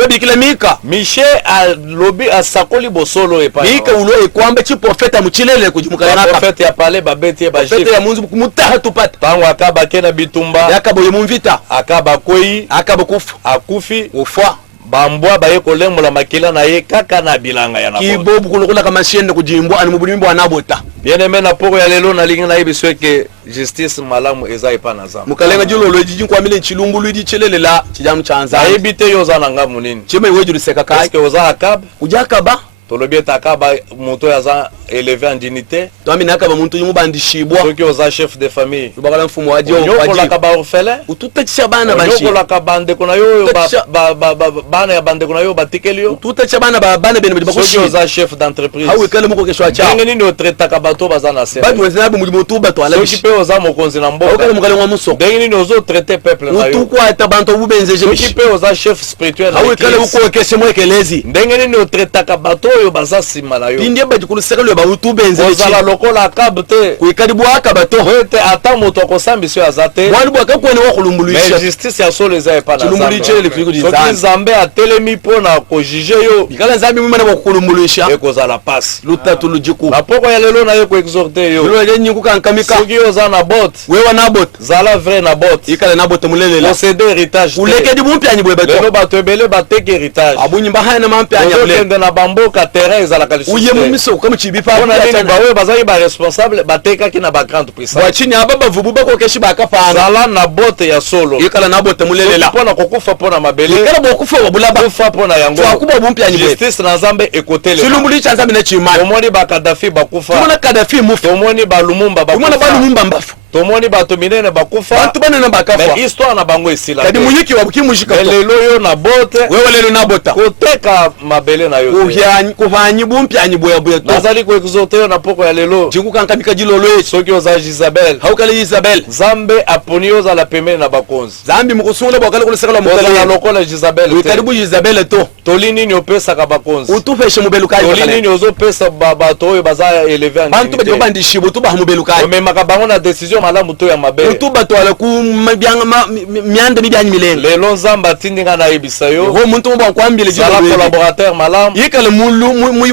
babikila Mika Miche alobi asakoli bosolo epa Mika ulo ekwamba chi profete muchilele kujimukala na profete ya palais babeti ya bajif profete ya munzu kumutaha tupata tango akaba kena bitumba yakabo yemumvita akaba kwei akaba kufa akufi ufa bambwa baye kolembola makila na ye kaka na bilanga ya nabo kibobu kulukula kama shende kujimbwa ani mubulimbo anabota bien aimé na poko ya lelo na lingi na yebiswe ke justice malamu eza epa na zamba mukalenga julo lojiji kwamile chilungu lwidi chelele chijamu chanza ayebite yo za nanga munini chema iweju seka kai est-ce que oza akab ujakaba tolobi takaba moto yaza élevé en dignité twami nakaba muntu yumubandishibwa soki oza chef de famille ubakala mfumo waje okola kaba orphelin ututecha bana bashi okola kabande kuna yo bana ya bande kuna yo batikeli yo ututecha bana bana bene bakoshi soki oza chef d'entreprise hawe kala muko kesho acha ngeni ni otreta kabato baza na se badu wezabu mu mutuba to ala soki pe oza mokonzi na mboka okala mukale wa muso ngeni ni ozo traiter peuple na yo utukwa tabanto bubenzeje soki pe oza chef spirituel na hawe kala uko kesho mwekelezi ngeni ni otreta kabato yo baza sima na yo ndie badikulu sekalo ba utubenzeje ozala lokola akabte kuikadibu akabato wete ata moto akosambisi azate bwana bwaka kwene wa kulumbuluisha mais justice ya solo eza epa na Nzambe Nzambe atelemi pona ko juger yo bikala Nzambe mumana wa kulumbuluisha ekozala pasi lutatu lujiku na poko ya lelo na ye ko exhorter yo lelo ye nyingu kankamika soki oza na bot wewa na bot zala vrai na bot ikala na bot mulelela posséder héritage uleke di bumpi anyi bweba lelo bato ebele bateke héritage abunyi mbahaya na mampi anya bule kende na bamboka terrain ezalaka lisusu uye mumiso kama chibipa pona nini bawe bazali ba responsable batekaki na ba grande puissance bwachini ababa vubu bako keshi bakapana zala na bote ya solo ikala na bote mulelela pona kokufa pona mabele ikala bokufa wabulaba kufa pona yango twakuba bumpi anyi bweba justice na Nzambe ekotele chilumbuli cha Nzambe na chimani tomoni ba Kadhafi bakufa tumona Kadhafi mufu tomoni ba Lumumba bakufa tumona ba Lumumba mbafu tomoni bato minene bakufa bantu bana na bakafa mais histoire na bango esila kadi munyiki wabukimushika lelo yo na bote wewe lelo na bota koteka mabele na yo kuvanyi bumpi anyi boya boya to nazali ko exhorter yo na poko ya lelo jingu kankamika jilolo soki oza Isabel haukale Isabel Nzambe aponi yo za la pemene na bakonzi Nzambe mukusula bakale kulisekala mukala na lokola Isabel karibu Isabel to tolini ni opesa ka bakonzi utufeshe mubelukayi tolini ni ozo pesa bato oyo baza élevé en bantu badi bandishibo tuba mubelukayi omemaka bango na décision malamu to ya mabe utuba to ala ku mianda mibyanyi milenge lelo Nzambe atindinga na yebisa yo ho muntu mbo kwambile jalo collaborateur malamu yikale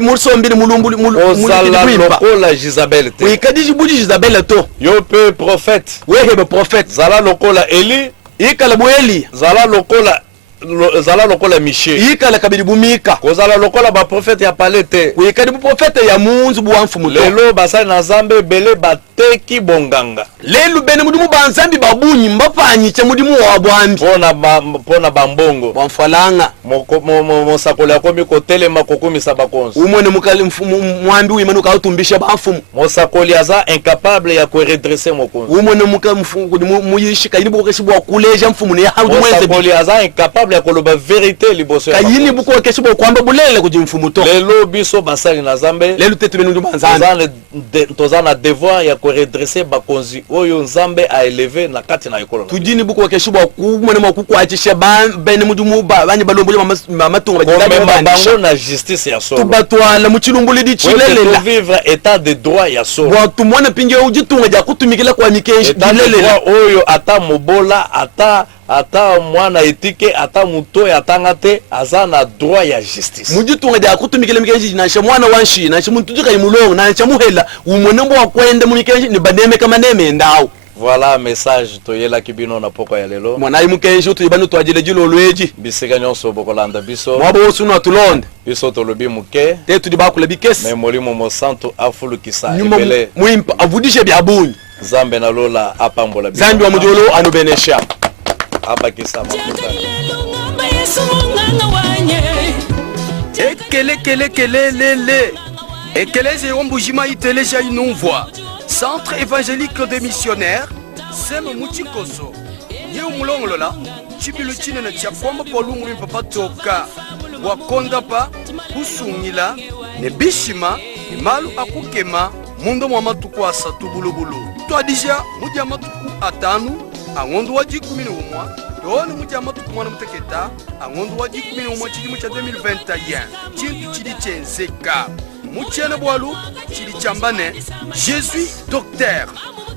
musombile mulumbuli ozala lokola Isabel te ikadiji budi Isabel to yo pe prophète wehebe prophète zala lokola Eli ikale boeli zala lokola Miche ikala kabiri bumika kozala lokola ba prophète ya palais te kuikadi bu prophète ya munzu buamfumu lelo basali na Nzambe bele bateki bonganga lelo bene mudimu banzambi babunyi mbafanyiche mudimu wa bwambi pona bambongo bamfalanga mosakoli akomi kotelema kokumisa bakonzi umone mukali mwambi uimanuka utumbisha bamfumu mosakoli aza incapable ya kuredresser mokonzi umone muyishika ini bukokeshi bwa kuleja mfumu ne haudu mweze mosakoli aza incapable ya koloba vérité liboso ya kayini bukokeshi bwa kwamba bulele kuji mfumu to lelo biso basali na Nzambe lelo tetu benu banzambe toza na devoir ya kuredresser bakonzi oyo Nzambe a élevé na kati na ekolo tudini bukokeshi bwa kumone makukwachisha bene mudimu banye balombo matunga bango na justice ya solo tubatwala muchilumbuli di chilelela vivre état de droit ya solo watu mwana pinge ujitunga ja kutumikila kwa mikeshi dilelela oyo ata mobola ata mwana etike ata muto atanga te aza na droit ya justice mujitunga ja kutumikila mikeshi na mwana wanshi na muntu tuka imulongo na chamuhela umonembo wakwende mumikeshi ni baneme kama neme ndao. Voilà message toyela kibino na poko ya lelo. Mwana imukenje tuyibanu twajile jilo lweji. Bisika nyonso bokolanda biso. Mwabo osuna tulonde. Biso tolobi muke. Te tudi bakula bikesi. Me molimo mo santo afulukisa ebele. Muimpa avudishe byabunyi. Zambe na lola apambola biso. Zambi wa mujolo anubenesha. Abakisa mafuta. Ekele kele kele lele. Ekeleze Ombujima iteleja inumvwa. Centre évangélique des missionnaires, Sem Muchikoso. Yeu mulongolola, chibilu chine na chakwamba kwa lungu mpapa toka. Wakonda pa, kusungila, ne bishima, ne malu akukema, mundo mwamatuku asatu bulubulu. Tuadija, mudi amatuku atanu, angondu wa jikumini umwa. Doni mudi amatuku mwana muteketa, angondu wa jikumini umwa chidimu cha 2021. Chintu chidi chenzeka. Muchene bwalu, chidi chambane, Jésus docteur.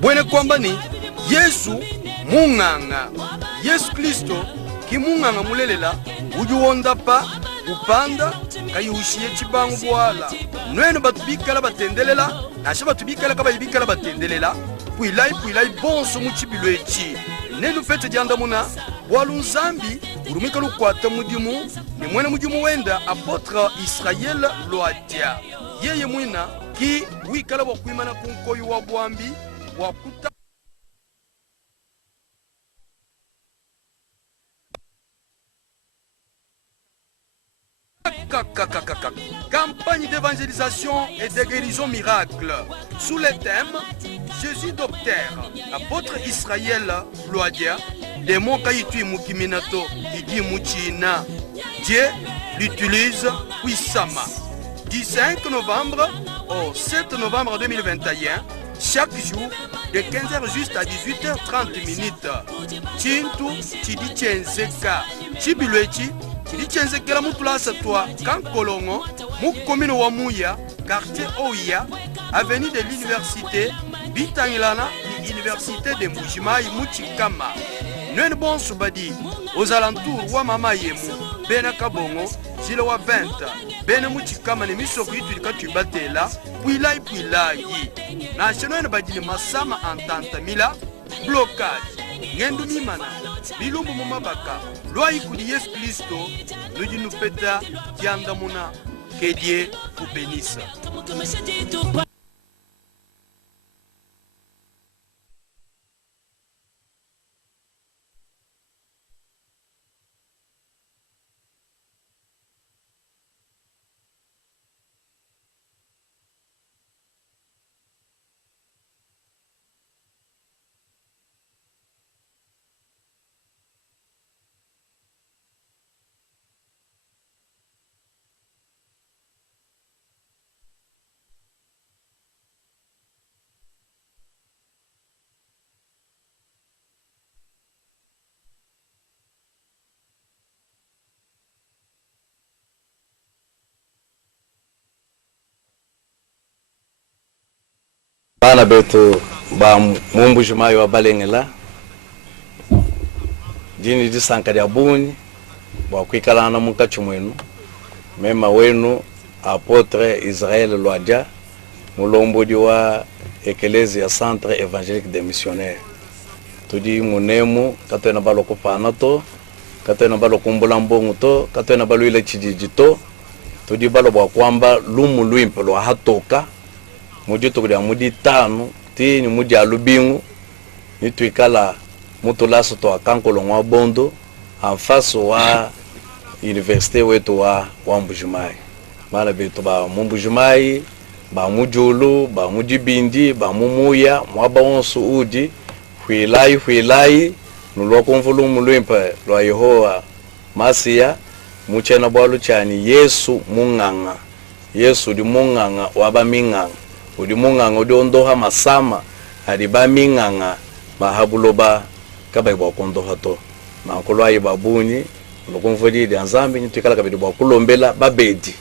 Bwene kwambani, Yesu munganga. Yesu Kristo, ki munganga mulelela, ujuonda pa, upanda, kayushie chibangu bwala. Nwene batubikala batendelela, nashe batubikala kabayibikala batendelela, puilai bonso muchibilu echi. Nenu fete janda muna, bwalu nzambi, urumika lukwata mudimu, ni mwene mudimu wenda apotre Israel Loadia. Yeye mwina, ki wikala wakuimana kunkoyu wa bwambi, wakuta campagne d'évangélisation et de guérison miracle sous le thème Jésus docteur, apôtre Israël Loadia, démon Kaitui Mukiminato Idi Muchina. Dieu l'utilise puissamment. Du 5 novembre au 7 novembre 2021, chaque jour de 15h juste à 18h30 minutes. Chintu Chidi Chenzeka Chibiluechi Chidi Chenzekela Mutulasa Toi Kankolongo Mukomino Wamuya quartier Oya avenue de l'université Bitangilana l'université de Mujimai Muchikama. Nuen bon subadi aux alentours wa mama yemu bena kabongo zile wa 20 bena Muchikama ne misoko itulika tubatela puilai na chenone badine masama entente mila blocage ngendu mimana bilumbu mumabaka loi kudi Yesu Kristo ludi nous peta dianda muna que Dieu vous bénisse. Bana betu ba Mumbujima wa balengela dini disankari abuni ba kwikala na munkachu mwenu mema wenu apotre Israel Loadia mulombodi wa Ecclesia Centre Évangélique des Missionnaires. Tudi munemu katena balo kopana to katena balo kumbula mbongo to katena balo ile chijijito tudi balo bwa kwamba lumu luimpe lo hatoka mudi tokudia mudi tano tini mudi alubingu nituikala mutulaso to akankolongwa bondo en face wa université wetu wa Mbujimai mala betu ba Mbujimai ba mujulu ba mujibindi ba mumuya mwaba wonsu udi huilai nulo konvulu mulwimpa lo Yehowa Masia muchena bwalu chani Yesu munganga Yesu di munganga waba minganga udi munganga udi ondoha masama adiba minganga bahabuloba kaba ibo kondoha to mankolwa ibabuni lokonvodi de nzambi nitikala kabidi bwa kulombela babedi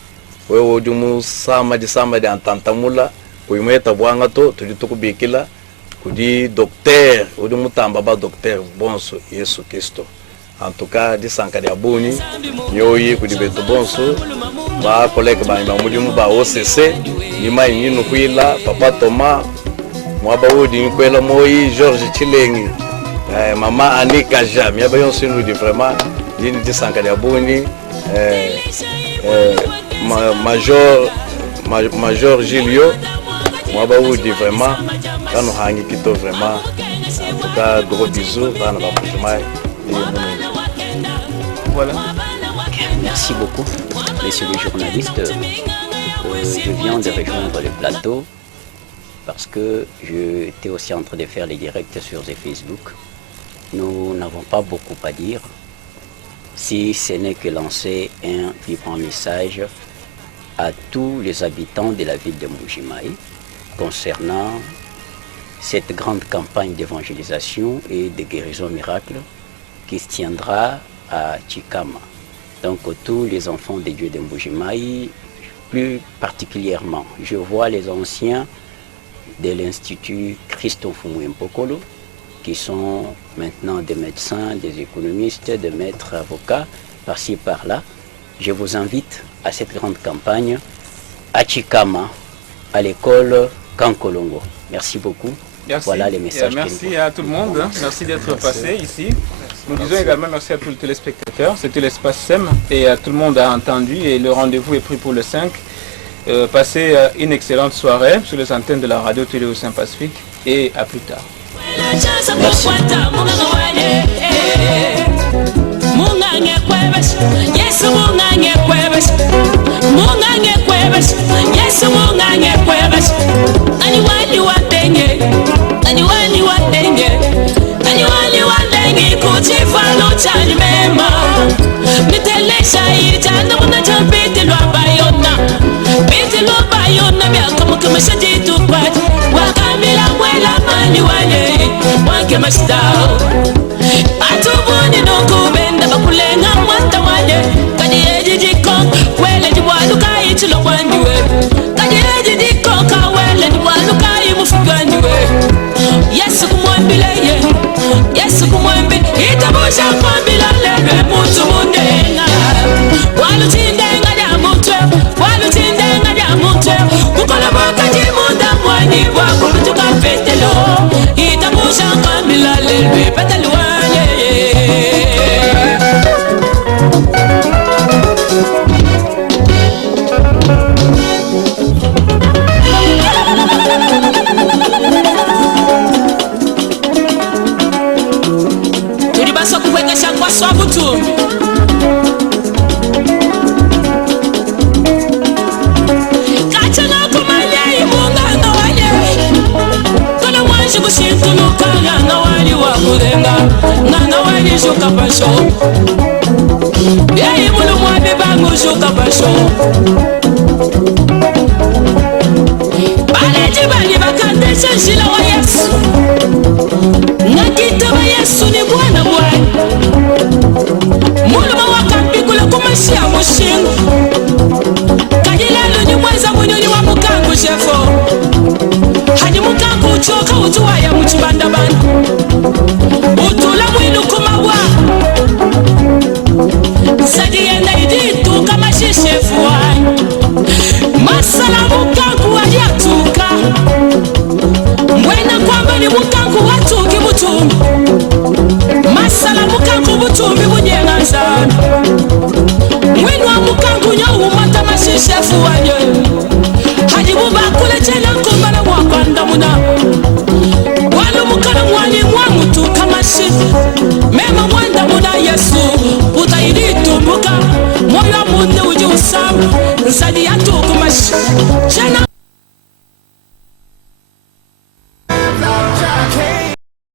wewe udi musama di antantamula kuimeta bwanga to tudi tukubikila kudi docteur udi mutamba ba docteur bonso Yesu Kristo en tout cas di sankari abuni yoyi kudi beto bonso ba collègue ba mudimu ba OCC lima yinu kuila papa Thomas mwaba udi nkwela moyi George Chilengi mama Anika Jam yaba yonsinu di vraiment yini di sankari abuni major Gilio mwaba udi vraiment kanu hangi kito vraiment en tout cas gros bisous bana ba Mbujimai. Voilà. Merci beaucoup, messieurs les journalistes. je viens de rejoindre le plateau parce que j'étais aussi en train de faire les directs sur Facebook. Nous n'avons pas beaucoup à dire, si ce n'est que lancer un vibrant message à tous les habitants de la ville de Mbuji-Mayi concernant cette grande campagne d'évangélisation et de guérison miracle qui se tiendra à Chikama. Donc tous les enfants de Dieu de Mbuji-Mayi, plus particulièrement, je vois les anciens de l'Institut Christophe Mpokolo qui sont maintenant des médecins, des économistes, des maîtres avocats, par-ci par-là. Je vous invite à cette grande campagne à Chikama, à l'école Kankolongo. Merci beaucoup. Merci. Voilà les messages. Merci à tout le monde. Merci d'être passé ici. Nous disons également merci à tous les téléspectateurs. C'était l'espace SEM et tout le monde a entendu et le rendez-vous est pris pour le 5. Passez une excellente soirée sur les antennes de la radio Télé Océan Pacifique et à plus tard. Merci. Atubuni nokubenda bakulenga mwata wale kadi ejijiko wele diwaluka ichilo kwandiwe kadi ejijiko ka wele diwaluka imufugwandiwe Yesu kumwambile ye Yesu kumwambi itabusha kwambila lebe mutu mundenga walutindenga ya mutwe walutindenga ya mutwe kukola bakaji munda mwani wako kutuka petelo itabusha kwambila lebe petelo Swabutu Kachana kumanya imunga na wale Kuna mwanji kushintunu kanga na wali wa kurenga Na wali shuka pasho Ya imunu mwabi bangu shuka pasho Bale jibani bakante shanshila wa Yesu Nakita wa Yesu ni Bwana Bwana Muluma wakambikule kumashia mushingu Kajilalo ni mweza munyoni wa mukangu shefo Hadi mukangu uchoka utuwaya muchibandabanda Utula mwinu kumawa Zadi yenda iditu kama shishefu wanyu Masala mukangu waliatuka Mwena kwamba ni mukangu watuki mutumbi Masala mukangu butumbi bunyenga sana Mwinu wa mukangu nyo umata mashishefu wanyo Hajibu bakule chena kumbala wakwanda muna Walu mukana mwani mwangu tu kama shi Mema mwanda muna Yesu Utaidi tumbuka Moyo munde uji usamu Zadi yatu kumashi Chena